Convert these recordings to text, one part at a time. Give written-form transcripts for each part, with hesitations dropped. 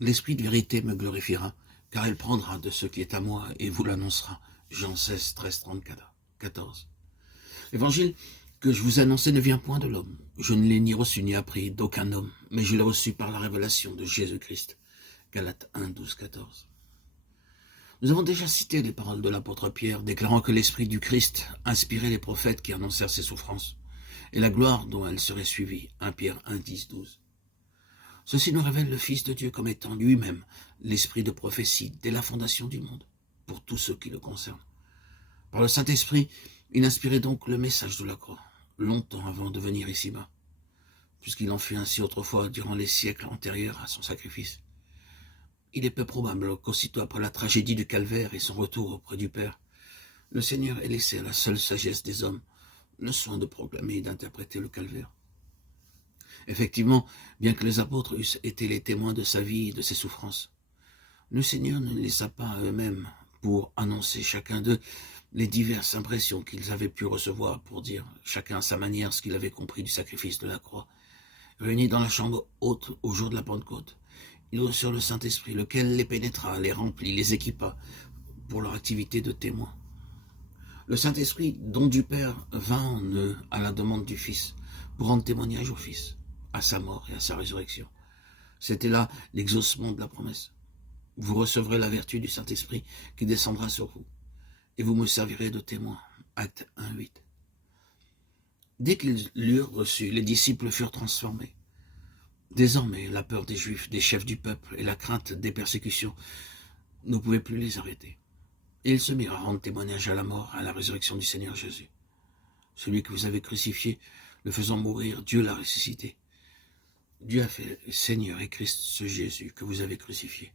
L'Esprit de vérité me glorifiera, car il prendra de ce qui est à moi et vous l'annoncera. Jean 16, 13, 34, 14. L'évangile que je vous annonçais ne vient point de l'homme. Je ne l'ai ni reçu ni appris d'aucun homme, mais je l'ai reçu par la révélation de Jésus-Christ. Galates 1, 12, 14. Nous avons déjà cité les paroles de l'apôtre Pierre, déclarant que l'Esprit du Christ inspirait les prophètes qui annoncèrent ses souffrances, et la gloire dont elles seraient suivies. 1 Pierre 1, 10, 12. Ceci nous révèle le Fils de Dieu comme étant lui-même l'esprit de prophétie dès la fondation du monde, pour tous ceux qui le concernent. Par le Saint-Esprit, il inspirait donc le message de la croix, longtemps avant de venir ici-bas, puisqu'il en fut ainsi autrefois durant les siècles antérieurs à son sacrifice. Il est peu probable qu'aussitôt après la tragédie du calvaire et son retour auprès du Père, le Seigneur ait laissé à la seule sagesse des hommes le soin de proclamer et d'interpréter le calvaire. Effectivement, bien que les apôtres eussent été les témoins de sa vie et de ses souffrances, le Seigneur ne les laissa pas à eux-mêmes pour annoncer chacun d'eux les diverses impressions qu'ils avaient pu recevoir, pour dire chacun à sa manière ce qu'il avait compris du sacrifice de la croix. Réunis dans la chambre haute au jour de la Pentecôte, ils reçurent le Saint-Esprit, lequel les pénétra, les remplit, les équipa pour leur activité de témoins. Le Saint-Esprit, don du Père, vint en eux à la demande du Fils, pour rendre témoignage au Fils, à sa mort et à sa résurrection. C'était là l'exaucement de la promesse. Vous recevrez la vertu du Saint-Esprit qui descendra sur vous, et vous me servirez de témoin. Acte 1, 8. Dès qu'ils l'eurent reçu, les disciples furent transformés. Désormais, la peur des Juifs, des chefs du peuple et la crainte des persécutions ne pouvaient plus les arrêter. Et ils se mirent à rendre témoignage à la mort, à la résurrection du Seigneur Jésus. Celui que vous avez crucifié, le faisant mourir, Dieu l'a ressuscité. Dieu a fait Seigneur et Christ ce Jésus que vous avez crucifié.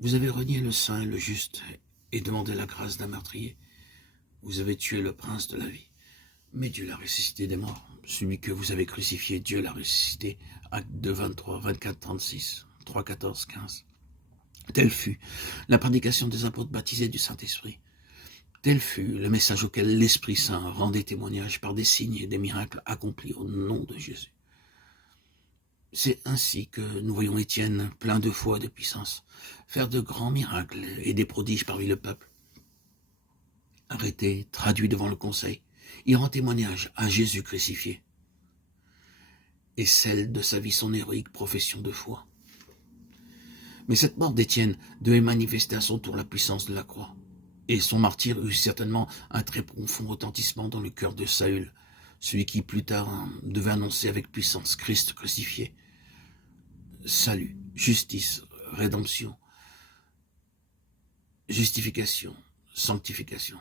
Vous avez renié le saint et le juste et demandé la grâce d'un meurtrier. Vous avez tué le prince de la vie. Mais Dieu l'a ressuscité des morts. Celui que vous avez crucifié, Dieu l'a ressuscité. Acte 2, 23, 24, 36, 3, 14, 15. Telle fut la prédication des apôtres baptisés du Saint-Esprit. Tel fut le message auquel l'Esprit Saint rendait témoignage par des signes et des miracles accomplis au nom de Jésus. C'est ainsi que nous voyons Étienne, plein de foi et de puissance, faire de grands miracles et des prodiges parmi le peuple. Arrêté, traduit devant le conseil, il rend témoignage à Jésus crucifié et celle de sa vie son héroïque profession de foi. Mais cette mort d'Étienne devait manifester à son tour la puissance de la croix, et son martyre eut certainement un très profond retentissement dans le cœur de Saül, celui qui plus tard devait annoncer avec puissance Christ crucifié. Salut, justice, rédemption, justification, sanctification.